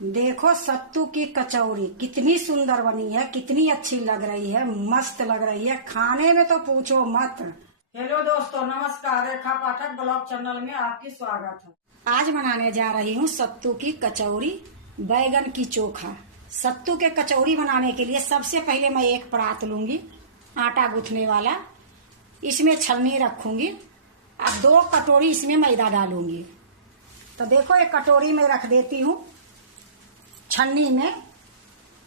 देखो सत्तू की कचौड़ी कितनी सुंदर बनी है, कितनी अच्छी लग रही है, मस्त लग रही है। खाने में तो पूछो मत। हेलो दोस्तों, नमस्कार। रेखा पाठक ब्लॉग चैनल में आपकी स्वागत है। आज बनाने जा रही हूँ सत्तू की कचौड़ी, बैगन की चोखा। सत्तू के कचौड़ी बनाने के लिए सबसे पहले मैं एक परात लूंगी आटा गूंथने वाला, इसमें छलनी रखूंगी। अब 2 कटोरी इसमें मैदा डालूंगी। तो देखो एक कटोरी में रख देती हूँ छन्नी में।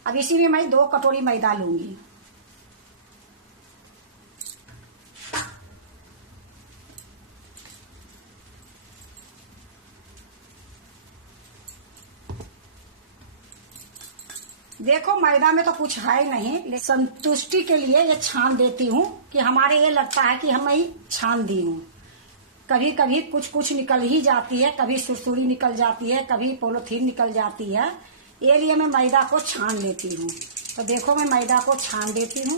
अब इसी में मैं 2 कटोरी मैदा लूंगी। देखो मैदा में तो कुछ है नहीं, लेकिन संतुष्टि के लिए ये छान देती हूँ कि हमारे ये लगता है कि हम ही छान दी हूँ। कभी कभी कुछ निकल ही जाती है, कभी सुरसुरी निकल जाती है, कभी पॉलीथीन निकल जाती है। ये लिए मैं मैदा को छान लेती हूँ। तो देखो मैं मैदा को छान देती हूँ।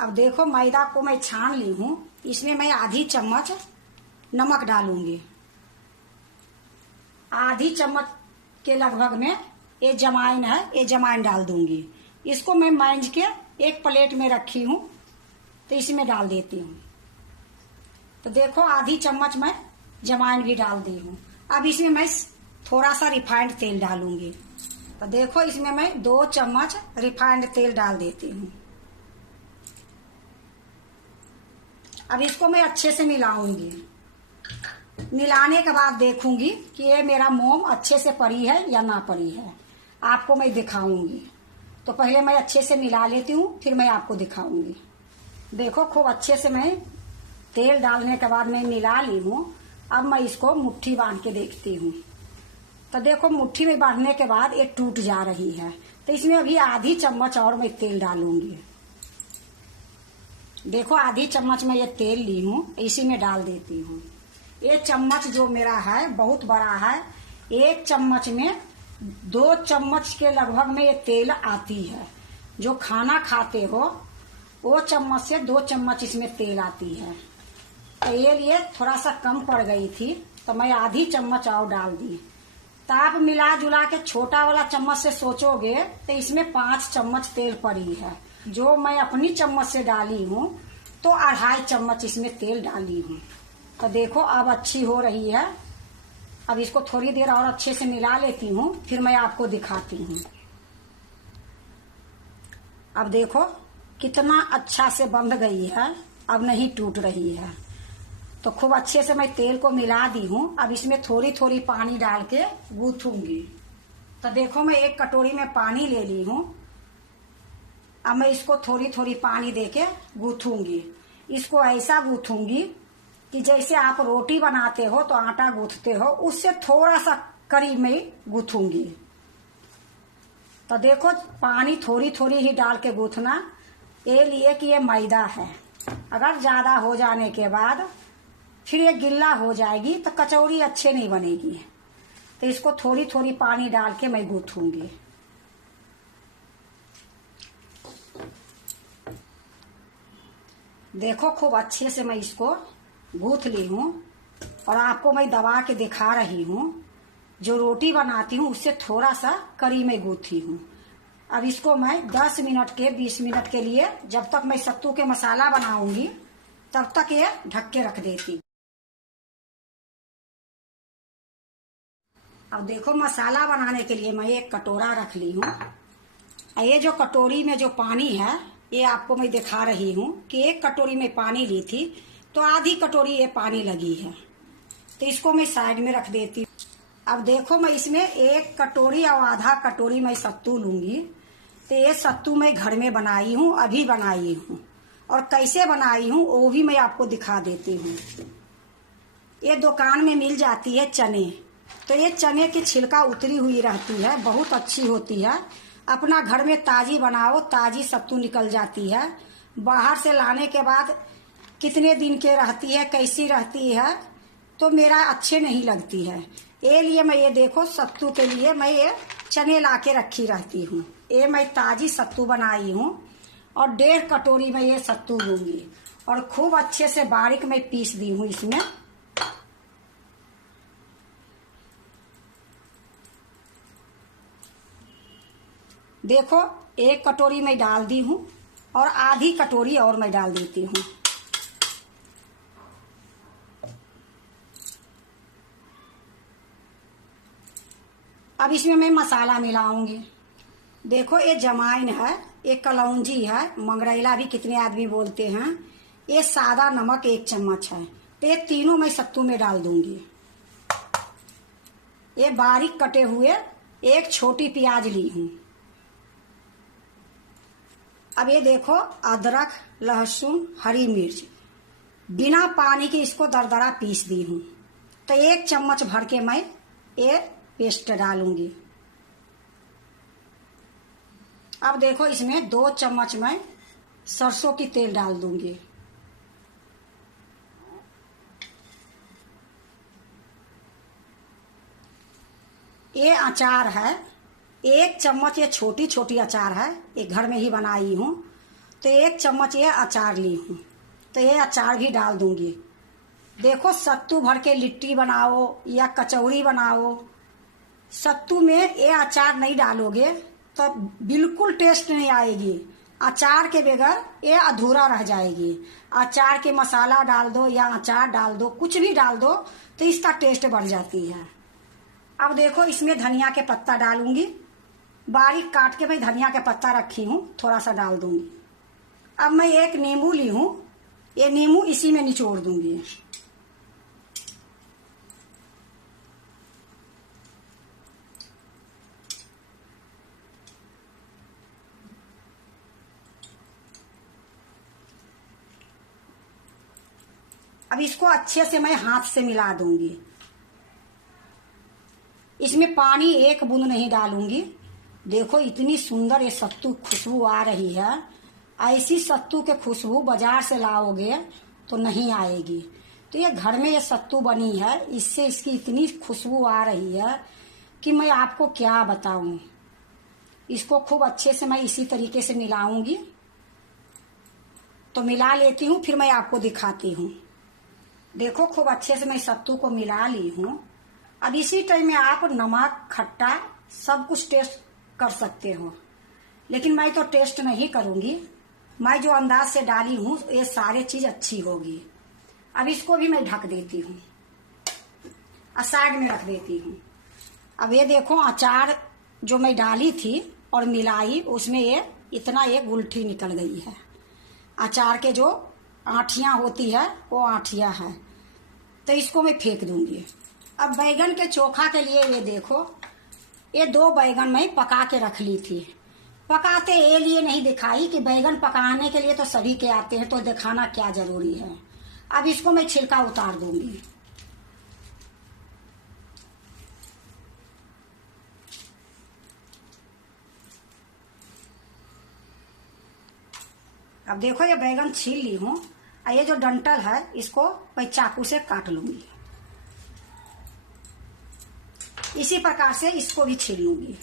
अब देखो मैदा को मैं छान ली हूँ। इसमें मैं आधी चम्मच नमक डालूंगी। आधी चम्मच के लगभग में ये जमाइन है, ये जमाइन डाल दूंगी। इसको मैं मांझ के एक प्लेट में रखी हूँ, तो इसमें डाल देती हूँ। तो देखो आधी चम्मच मैं जमाइन भी डाल दी हूँ। अब इसमें मैं थोड़ा सा रिफाइंड तेल डालूंगी। तो देखो इसमें मैं 2 चम्मच रिफाइंड तेल डाल देती हूँ। अब इसको मैं अच्छे से मिलाऊंगी। मिलाने के बाद देखूंगी कि ये मेरा मोम अच्छे से पड़ी है या ना पड़ी है, आपको मैं दिखाऊंगी। तो पहले मैं अच्छे से मिला लेती हूँ, फिर मैं आपको दिखाऊंगी। देखो खूब अच्छे से मैं तेल डालने के बाद मैं मिला ली हूँ। अब मैं इसको मुट्ठी बांध के देखती हूँ। तो देखो मुट्ठी में बांधने के बाद ये टूट जा रही है। तो इसमें अभी आधी चम्मच और मैं तेल डालूंगी। देखो आधी चम्मच मैं ये तेल ली हूँ, इसी में डाल देती हूँ। ये चम्मच जो मेरा है बहुत बड़ा है। 1 चम्मच में 2 चम्मच के लगभग में ये तेल आती है। जो खाना खाते हो वो चम्मच से 2 चम्मच इसमें तेल आती है। तो ये लिए थोड़ा सा कम पड़ गई थी, तो मैं आधी चम्मच और डाल दी। तो आप मिला जुला के छोटा वाला चम्मच से सोचोगे तो इसमें 5 चम्मच तेल पड़ी है। जो मैं अपनी चम्मच से डाली हूँ तो 2.5 चम्मच इसमें तेल डाली हूँ। तो देखो अब अच्छी हो रही है। अब इसको थोड़ी देर और अच्छे से मिला लेती हूँ, फिर मैं आपको दिखाती हूँ। अब देखो कितना अच्छा से बंध गई है, अब नहीं टूट रही है। तो खूब अच्छे से मैं तेल को मिला दी हूँ। अब इसमें थोड़ी थोड़ी पानी डाल के गूंथूंगी। तो देखो मैं 1 कटोरी में पानी ले ली हूँ। अब मैं इसको थोड़ी थोड़ी पानी देके गूंथूंगी। इसको ऐसा गूंथूंगी कि जैसे आप रोटी बनाते हो तो आटा गूंथते हो, उससे थोड़ा सा करीब में गूंथूंगी। तो देखो पानी थोड़ी थोड़ी ही डाल के गूंथना, ये लिए कि ये मैदा है। अगर ज्यादा हो जाने के बाद फिर ये गिल्ला हो जाएगी तो कचौड़ी अच्छे नहीं बनेगी। तो इसको थोड़ी थोड़ी पानी डाल के मैं गूंथूंगी। देखो खूब अच्छे से मैं इसको गूंथ ली हूँ और आपको मैं दबा के दिखा रही हूँ। जो रोटी बनाती हूँ उससे थोड़ा सा कड़ी में गूंथी हूँ। अब इसको मैं 10 मिनट के 20 मिनट के लिए, जब तक मैं सत्तू के मसाला बनाऊंगी तब तक ये ढक के रख देती। अब देखो मसाला बनाने के लिए मैं 1 कटोरा रख ली हूँ। ये जो कटोरी में जो पानी है ये आपको मैं दिखा रही हूँ कि 1 कटोरी में पानी ली थी तो आधी कटोरी ये पानी लगी है। तो इसको मैं साइड में रख देती हूँ। अब देखो मैं इसमें 1 कटोरी और आधा कटोरी मैं सत्तू लूंगी। तो ये सत्तू मैं घर में बनाई हूँ, अभी बनाई हूँ, और कैसे बनाई हूँ वो भी मैं आपको दिखा देती हूँ। ये दुकान में मिल जाती है चने। तो ये चने की छिलका उतरी हुई रहती है, बहुत अच्छी होती है। अपना घर में ताजी बनाओ, ताजी सत्तू निकल जाती है। बाहर से लाने के बाद कितने दिन के रहती है, कैसी रहती है, तो मेरा अच्छे नहीं लगती है। ये लिए मैं ये देखो सत्तू के लिए मैं ये चने ला के रखी रहती हूँ। ये मैं ताजी सत्तू बनाई हूँ और 1.5 कटोरी में ये सत्तू लूंगी और खूब अच्छे से बारीक मैं पीस दी हूँ इसमें। देखो 1 कटोरी मैं डाल दी हूँ और आधी कटोरी और मैं डाल देती हूँ। अब इसमें मैं मसाला मिलाऊंगी। देखो ये जमाइन है, ये कलौंजी है, मंगरैला भी कितने आदमी बोलते हैं, ये सादा नमक 1 चम्मच है। तो ये तीनों मैं सत्तू में डाल दूंगी। ये बारीक कटे हुए 1 छोटी प्याज ली हूँ। अब ये देखो अदरक, लहसुन, हरी मिर्च बिना पानी के इसको दरदरा पीस दी हूँ। तो 1 चम्मच भर के मैं ये पेस्ट डालूंगी। अब देखो इसमें 2 चम्मच मैं सरसों की तेल डाल दूंगी। ये अचार है, 1 चम्मच ये छोटी छोटी अचार है, ये घर में ही बनाई हूँ। तो 1 चम्मच ये अचार ली हूँ, तो ये अचार भी डाल दूंगी। देखो सत्तू भर के लिट्टी बनाओ या कचौड़ी बनाओ, सत्तू में ये अचार नहीं डालोगे तो बिल्कुल टेस्ट नहीं आएगी। अचार के बगैर ये अधूरा रह जाएगी। अचार के मसाला डाल दो या अचार डाल दो, कुछ भी डाल दो तो इसका टेस्ट बढ़ जाती है। अब देखो इसमें धनिया के पत्ता डालूंगी, बारीक काट के मैं धनिया के पत्ता रखी हूँ, थोड़ा सा डाल दूंगी। अब मैं 1 नींबू ली हूँ, ये नींबू इसी में निचोड़ दूंगी। अब इसको अच्छे से मैं हाथ से मिला दूंगी। इसमें पानी 1 बूंद नहीं डालूंगी। देखो इतनी सुंदर ये सत्तू खुशबू आ रही है। ऐसी सत्तू के खुशबू बाजार से लाओगे तो नहीं आएगी। तो ये घर में ये सत्तू बनी है, इससे इसकी इतनी खुशबू आ रही है कि मैं आपको क्या बताऊं। इसको खूब अच्छे से मैं इसी तरीके से मिलाऊंगी। तो मिला लेती हूँ, फिर मैं आपको दिखाती हूँ। देखो खूब अच्छे से मैं सत्तू को मिला ली हूँ। अब इसी टाइम में आप नमक, खट्टा सब कुछ टेस्ट कर सकते हो, लेकिन मैं तो टेस्ट नहीं करूंगी। मैं जो अंदाज से डाली हूँ ये सारे चीज अच्छी होगी। अब इसको भी मैं ढक देती हूँ और साइड में रख देती हूँ। अब ये देखो अचार जो मैं डाली थी और मिलाई, उसमें ये इतना एक गुलठी निकल गई है। अचार के जो आठियां होती है वो आठियां है, तो इसको मैं फेंक दूंगी। अब बैगन के चोखा के लिए ये देखो, ये 2 बैगन मैं पका के रख ली थी। पकाते ये लिए नहीं दिखाई कि बैगन पकाने के लिए तो सभी के आते हैं, तो दिखाना क्या जरूरी है। अब इसको मैं छिलका उतार दूंगी। अब देखो ये बैगन छील ली हूँ, ये जो डंठल है इसको मैं चाकू से काट लूंगी। इसी प्रकार से इसको भी छील लूंगी।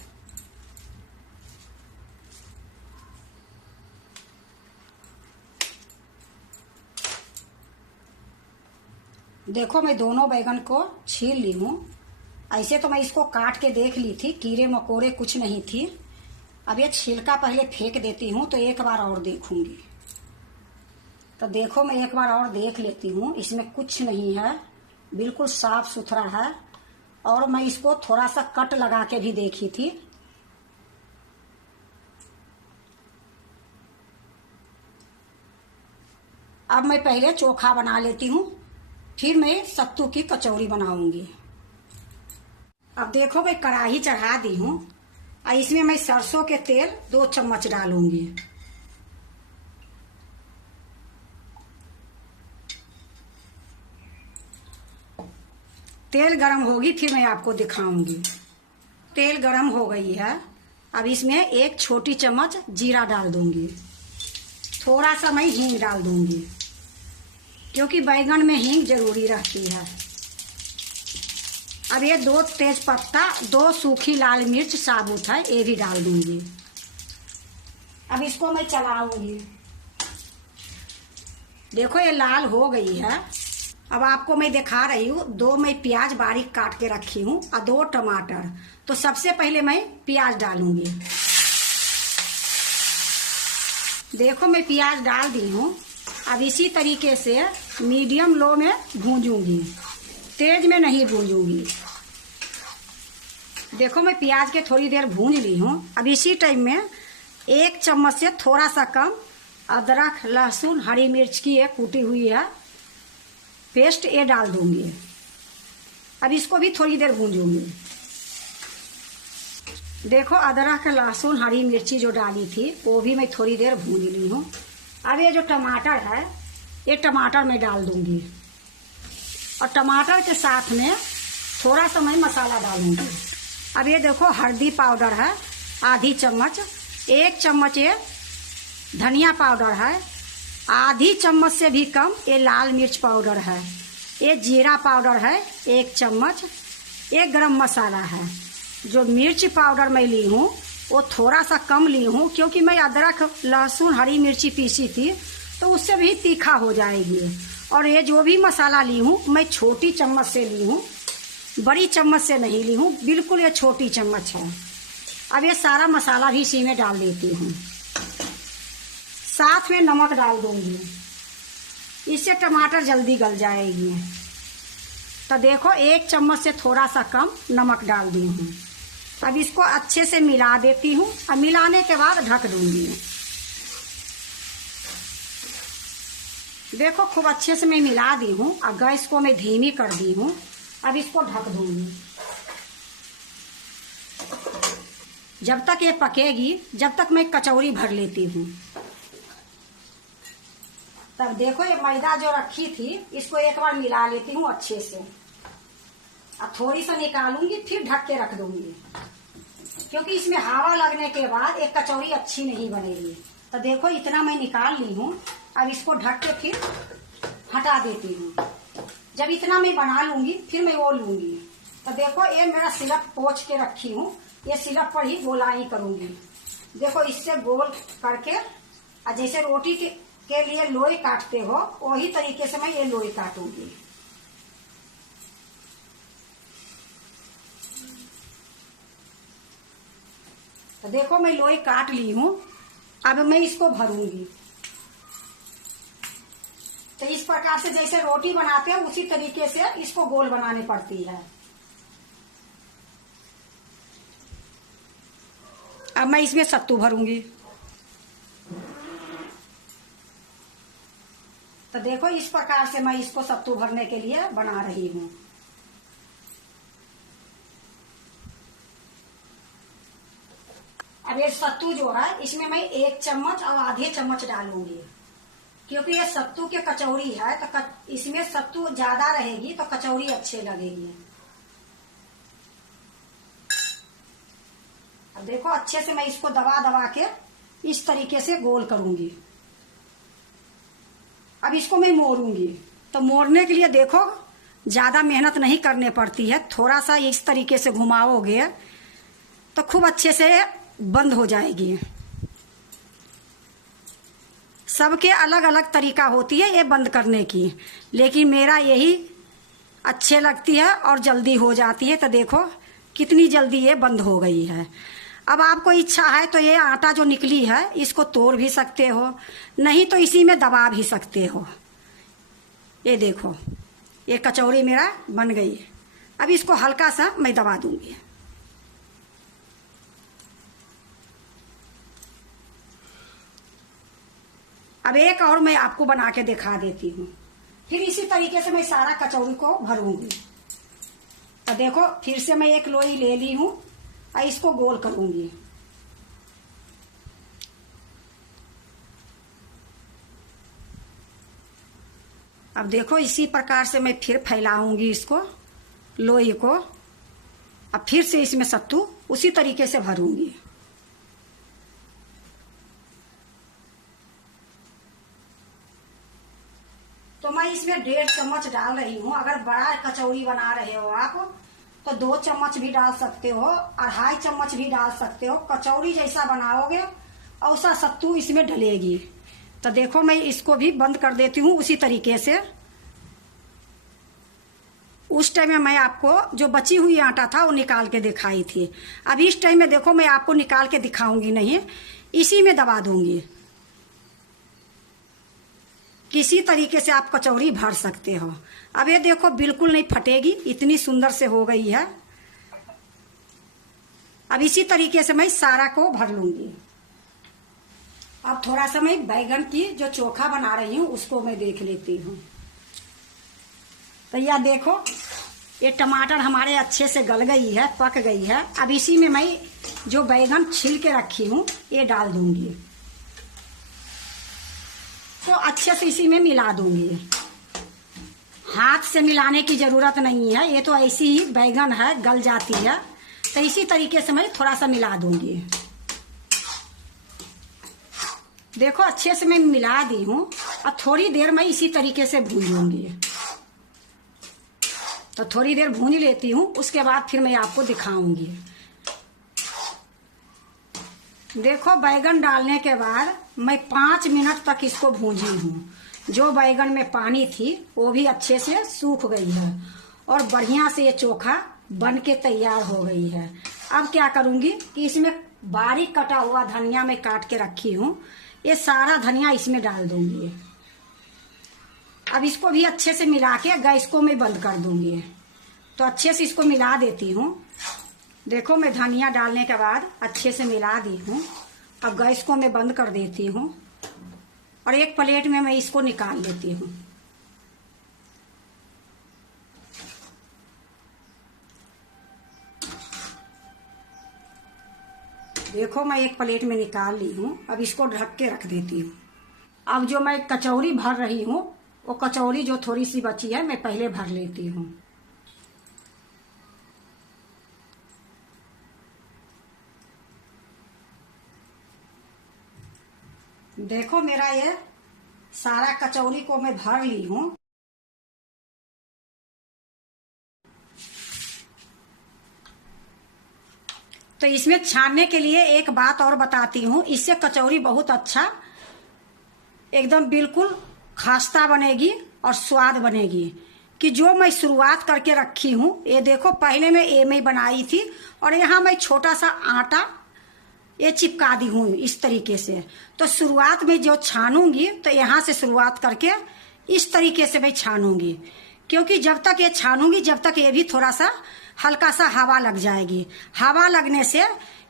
देखो मैं दोनों बैगन को छील ली हूँ। ऐसे तो मैं इसको काट के देख ली थी, कीड़े मकोड़े कुछ नहीं थी। अब ये छिलका पहले फेंक देती हूँ, तो एक बार और देखूंगी। तो देखो मैं एक बार और देख लेती हूँ, इसमें कुछ नहीं है, बिल्कुल साफ सुथरा है। और मैं इसको थोड़ा सा कट लगा के भी देखी थी। अब मैं पहले चोखा बना लेती हूँ, फिर मैं सत्तू की कचौड़ी बनाऊंगी। अब देखो मैं कढ़ाई चढ़ा दी हूँ और इसमें मैं सरसों के तेल 2 चम्मच डालूंगी। तेल गरम होगी फिर मैं आपको दिखाऊंगी। तेल गरम हो गई है। अब इसमें 1 छोटी चम्मच जीरा डाल दूंगी। थोड़ा सा मैं हींग डाल दूंगी, क्योंकि बैगन में हींग जरूरी रहती है। अब ये 2 तेज पत्ता, 2 सूखी लाल मिर्च साबुत है, ये भी डाल दूंगी। अब इसको मैं चलाऊंगी। देखो ये लाल हो गई है। अब आपको मैं दिखा रही हूँ, 2 मैं प्याज बारीक काट के रखी हूँ और 2 टमाटर। तो सबसे पहले मैं प्याज डालूंगी। देखो मैं प्याज डाल दी हूँ। अब इसी तरीके से मीडियम लो में भूंजूंगी, तेज में नहीं भूंजूंगी। देखो मैं प्याज के थोड़ी देर भूंज ली हूँ। अब इसी टाइम में 1 चम्मच से थोड़ा सा कम अदरक, लहसुन, हरी मिर्च की ये कूटी हुई है पेस्ट, ये डाल दूंगी। अब इसको भी थोड़ी देर भूंजूंगी। देखो अदरक, लहसुन, हरी मिर्ची जो डाली थी वो भी मैं थोड़ी देर भूंज ली हूँ। अब ये जो टमाटर है, ये टमाटर मैं डाल दूंगी और टमाटर के साथ में थोड़ा सा मैं मसाला डालूंगी। अब ये देखो हल्दी पाउडर है आधी चम्मच, 1 चम्मच ये धनिया पाउडर है, आधी चम्मच से भी कम ये लाल मिर्च पाउडर है, ये जीरा पाउडर है 1 चम्मच, ये गरम मसाला है। जो मिर्च पाउडर मैं ली हूँ वो थोड़ा सा कम ली हूँ क्योंकि मैं अदरक, लहसुन, हरी मिर्ची पीसी थी तो उससे भी तीखा हो जाएगी। और ये जो भी मसाला ली हूँ मैं छोटी चम्मच से ली हूँ, बड़ी चम्मच से नहीं ली हूँ, बिल्कुल ये छोटी चम्मच है। अब ये सारा मसाला भी इसी में डाल देती हूँ, साथ में नमक डाल दूंगी, इससे टमाटर जल्दी गल जाएगी। तो देखो 1 चम्मच से थोड़ा सा कम नमक डाल दी हूँ। अब इसको अच्छे से मिला देती हूँ और मिलाने के बाद ढक दूंगी। देखो खूब अच्छे से मैं मिला दी हूँ और गैस को मैं धीमी कर दी हूँ। अब इसको ढक दूंगी जब तक ये पकेगी, जब तक मैं कचौरी भर लेती हूँ। तब देखो ये मैदा जो रखी थी इसको एक बार मिला लेती हूँ अच्छे से। अब थोड़ी सा निकालूंगी फिर ढक के रख दूंगी क्योंकि इसमें हवा लगने के बाद एक कचौरी अच्छी नहीं बनेगी। तो देखो इतना मैं निकाल ली हूँ। अब इसको ढक के फिर हटा देती हूँ। जब इतना मैं बना लूंगी फिर मैं वो लूंगी। तो देखो ये मेरा सिलप पोंछ के रखी हूँ, ये सिलप पर ही गोलाई करूंगी। देखो इससे गोल करके जैसे रोटी के लिए लोई काटते हो वही तरीके से मैं ये लोई काटूंगी। तो देखो मैं लोई काट ली हूँ। अब मैं इसको भरूंगी। तो इस प्रकार से जैसे रोटी बनाते हैं उसी तरीके से इसको गोल बनानी पड़ती है। अब मैं इसमें सत्तू भरूंगी। तो देखो इस प्रकार से मैं इसको सत्तू भरने के लिए बना रही हूँ। अब ये सत्तू जो है इसमें मैं 1 चम्मच और आधे चम्मच डालूंगी क्योंकि ये सत्तू के कचौरी है तो इसमें सत्तू ज्यादा रहेगी तो कचौरी अच्छे लगेगी। अब देखो अच्छे से मैं इसको दबा दबा के इस तरीके से गोल करूंगी। अब इसको मैं मोड़ूंगी। तो मोड़ने के लिए देखो ज्यादा मेहनत नहीं करने पड़ती है, थोड़ा सा इस तरीके से घुमाओगे तो खूब अच्छे से बंद हो जाएगी। सबके अलग अलग तरीका होती है ये बंद करने की, लेकिन मेरा यही अच्छे लगती है और जल्दी हो जाती है। तो देखो कितनी जल्दी ये बंद हो गई है। अब आपको इच्छा है तो ये आटा जो निकली है इसको तोड़ भी सकते हो, नहीं तो इसी में दबा भी सकते हो। ये देखो ये कचौरी मेरा बन गई। अब इसको हल्का सा मैं दबा दूंगी। अब एक और मैं आपको बना के दिखा देती हूँ, फिर इसी तरीके से मैं सारा कचौरी को भरूंगी। तो देखो फिर से मैं एक लोई ले ली हूँ और इसको गोल करूंगी। अब देखो इसी प्रकार से मैं फिर फैलाऊंगी इसको लोई को। अब फिर से इसमें सत्तू उसी तरीके से भरूंगी। तो मैं इसमें 1.5 चम्मच डाल रही हूँ। अगर बड़ा कचौरी बना रहे हो आप तो 2 चम्मच भी डाल सकते हो, 2.5 चम्मच भी डाल सकते हो। कचौरी जैसा बनाओगे और सा सत्तू इसमें डलेगी। तो देखो मैं इसको भी बंद कर देती हूँ उसी तरीके से। उस टाइम में मैं आपको जो बची हुई आटा था वो निकाल के दिखाई थी। अब इस टाइम में देखो मैं आपको निकाल के दिखाऊंगी नहीं, इसी में दबा दूंगी। किसी तरीके से आप कचौरी भर सकते हो। अब ये देखो बिल्कुल नहीं फटेगी, इतनी सुंदर से हो गई है। अब इसी तरीके से मैं सारा को भर लूंगी। अब थोड़ा सा मैं बैगन की जो चोखा बना रही हूँ उसको मैं देख लेती हूँ। तो यह देखो ये टमाटर हमारे अच्छे से गल गई है, पक गई है। अब इसी में मैं जो बैगन छील के रखी हूँ ये डाल दूंगी, तो अच्छे से इसी में मिला दूंगी। हाथ से मिलाने की जरूरत नहीं है, ये तो ऐसी ही बैगन है, गल जाती है। तो इसी तरीके से मैं थोड़ा सा मिला दूंगी। देखो अच्छे से मैं मिला दी हूँ। अब थोड़ी देर मैं इसी तरीके से भूनूंगी। तो थोड़ी देर भून लेती हूँ, उसके बाद फिर मैं आपको दिखाऊंगी। देखो बैगन डालने के बाद मैं 5 मिनट तक इसको भूंजी हूँ। जो बैगन में पानी थी वो भी अच्छे से सूख गई है और बढ़िया से ये चोखा बन के तैयार हो गई है। अब क्या करूंगी कि इसमें बारीक कटा हुआ धनिया मैं काट के रखी हूँ, ये सारा धनिया इसमें डाल दूंगी। अब इसको भी अच्छे से मिला के गैस को मैं बंद कर दूंगी। तो अच्छे से इसको मिला देती हूँ। देखो मैं धनिया डालने के बाद अच्छे से मिला दी हूँ। अब गैस को मैं बंद कर देती हूँ और एक प्लेट में मैं इसको निकाल लेती हूँ। देखो मैं एक प्लेट में निकाल ली हूँ। अब इसको ढक के रख देती हूँ। अब जो मैं कचौरी भर रही हूँ वो कचौरी जो थोड़ी सी बची है मैं पहले भर लेती हूँ। देखो मेरा ये सारा कचौरी को मैं भर ली हूँ। तो इसमें छानने के लिए एक बात और बताती हूँ, इससे कचौरी बहुत अच्छा एकदम बिल्कुल खास्ता बनेगी और स्वाद बनेगी। कि जो मैं शुरुआत करके रखी हूँ, ये देखो पहले मैं ये में बनाई थी और यहाँ मैं छोटा सा आटा ये चिपका दी हूँ इस तरीके से। तो शुरुआत में जो छानूंगी तो यहाँ से शुरुआत करके इस तरीके से मैं छानूंगी, क्योंकि जब तक ये छानूंगी जब तक ये भी थोड़ा सा हल्का सा हवा लग जाएगी। हवा लगने से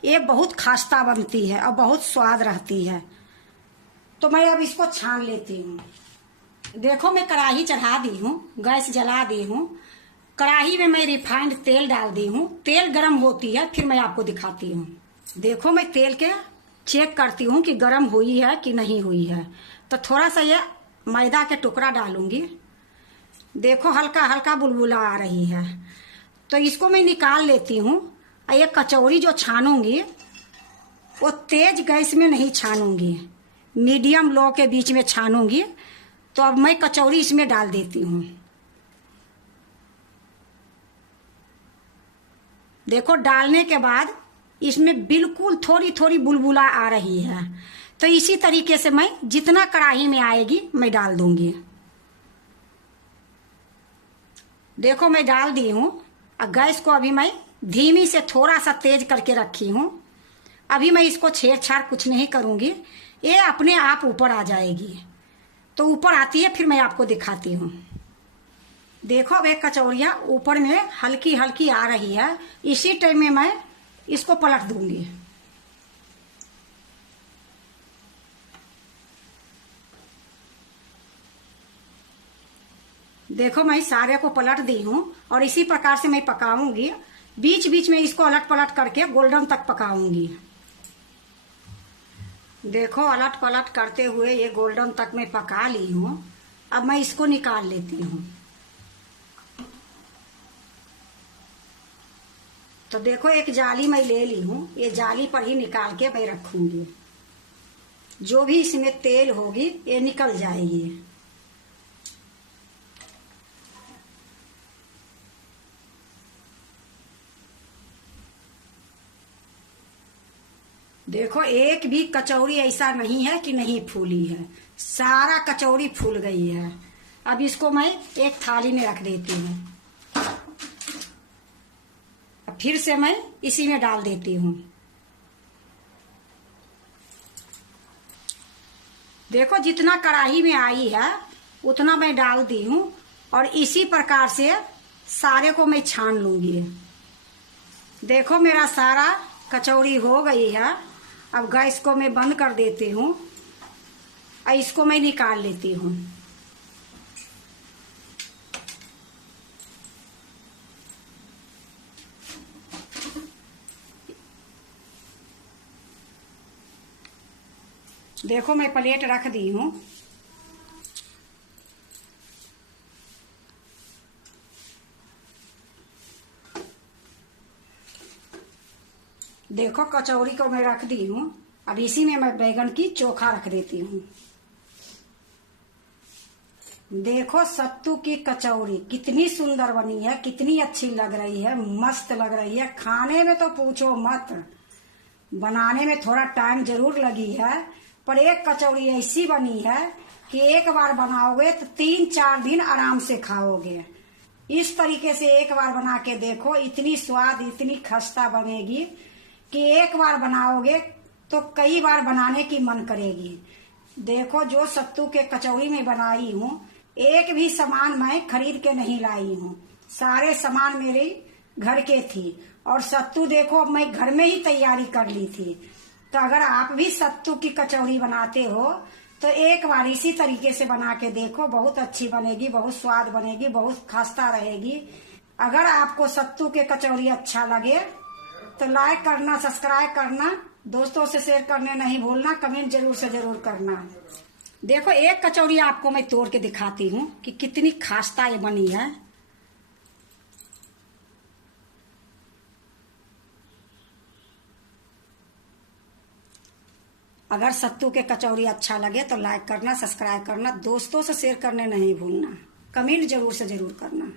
ये बहुत खास्ता बनती है और बहुत स्वाद रहती है। तो मैं अब इसको छान लेती हूँ। देखो मैं कढ़ाई चढ़ा दी हूँ, गैस जला दी हूँ। कढ़ाई में मैं रिफाइंड तेल डाल दी हूँ। तेल गरम होती है फिर मैं आपको दिखाती हूँ। देखो मैं तेल के चेक करती हूँ कि गरम हुई है कि नहीं हुई है। तो थोड़ा सा ये मैदा के टुकड़ा डालूंगी। देखो हल्का हल्का बुलबुला आ रही है, तो इसको मैं निकाल लेती हूँ। और ये कचौरी जो छानूंगी वो तेज गैस में नहीं छानूंगी, मीडियम लो के बीच में छानूंगी। तो अब मैं कचौरी इसमें डाल देती हूँ। देखो डालने के बाद इसमें बिल्कुल थोड़ी थोड़ी बुलबुला आ रही है। तो इसी तरीके से मैं जितना कढ़ाई में आएगी मैं डाल दूंगी। देखो मैं डाल दी हूँ। और गैस को अभी मैं धीमी से थोड़ा सा तेज करके रखी हूँ। अभी मैं इसको छेड़छाड़ कुछ नहीं करूंगी, ये अपने आप ऊपर आ जाएगी। तो ऊपर आती है फिर मैं आपको दिखाती हूँ। देखो अब एक कचौरियाँ ऊपर में हल्की हल्की आ रही है। इसी टाइम में मैं इसको पलट दूंगी। देखो मैं सारे को पलट दी हूँ और इसी प्रकार से मैं पकाऊंगी। बीच बीच में इसको अलट पलट करके गोल्डन तक पकाऊंगी। देखो अलट पलट करते हुए ये गोल्डन तक मैं पका ली हूँ। अब मैं इसको निकाल लेती हूँ। तो देखो एक जाली मैं ले ली हूँ, ये जाली पर ही निकाल के मैं रखूंगी। जो भी इसमें तेल होगी ये निकल जाएगी। देखो एक भी कचौड़ी ऐसा नहीं है कि नहीं फूली है, सारा कचौड़ी फूल गई है। अब इसको मैं एक थाली में रख देती हूँ। अब फिर से मैं इसी में डाल देती हूँ। देखो जितना कढ़ाई में आई है उतना मैं डाल दी हूँ और इसी प्रकार से सारे को मैं छान लूंगी। देखो मेरा सारा कचौड़ी हो गई है। अब गैस को मैं बंद कर देती हूँ और इसको मैं निकाल लेती हूँ। देखो मैं प्लेट रख दी हूँ। देखो कचौड़ी को मैं रख दी हूँ। अब इसी में मैं बैगन की चोखा रख देती हूँ। देखो सत्तू की कचौड़ी कितनी सुंदर बनी है, कितनी अच्छी लग रही है, मस्त लग रही है। खाने में तो पूछो मत, बनाने में थोड़ा टाइम जरूर लगी है, पर एक कचौड़ी ऐसी बनी है कि एक बार बनाओगे तो 3-4 दिन आराम से खाओगे। इस तरीके से एक बार बना के देखो, इतनी स्वाद, इतनी खस्ता बनेगी कि एक बार बनाओगे तो कई बार बनाने की मन करेगी। देखो जो सत्तू के कचौड़ी में बनाई हूँ, एक भी सामान मैं खरीद के नहीं लाई हूँ, सारे सामान मेरे घर के थी। और सत्तू देखो मैं घर में ही तैयारी कर ली थी। तो अगर आप भी सत्तू की कचौड़ी बनाते हो तो एक बार इसी तरीके से बना के देखो, बहुत अच्छी बनेगी, बहुत स्वाद बनेगी, बहुत खस्ता रहेगी। अगर आपको सत्तू के कचौड़ी अच्छा लगे तो लाइक करना, सब्सक्राइब करना, दोस्तों से शेयर करने नहीं भूलना, कमेंट जरूर से जरूर करना। देखो एक कचौड़ी आपको मैं तोड़ के दिखाती हूँ कि कितनी खस्ता ये बनी है। अगर सत्तू के कचौड़ी अच्छा लगे तो लाइक करना, सब्सक्राइब करना, दोस्तों से शेयर करने नहीं भूलना, कमेंट जरूर से जरूर करना।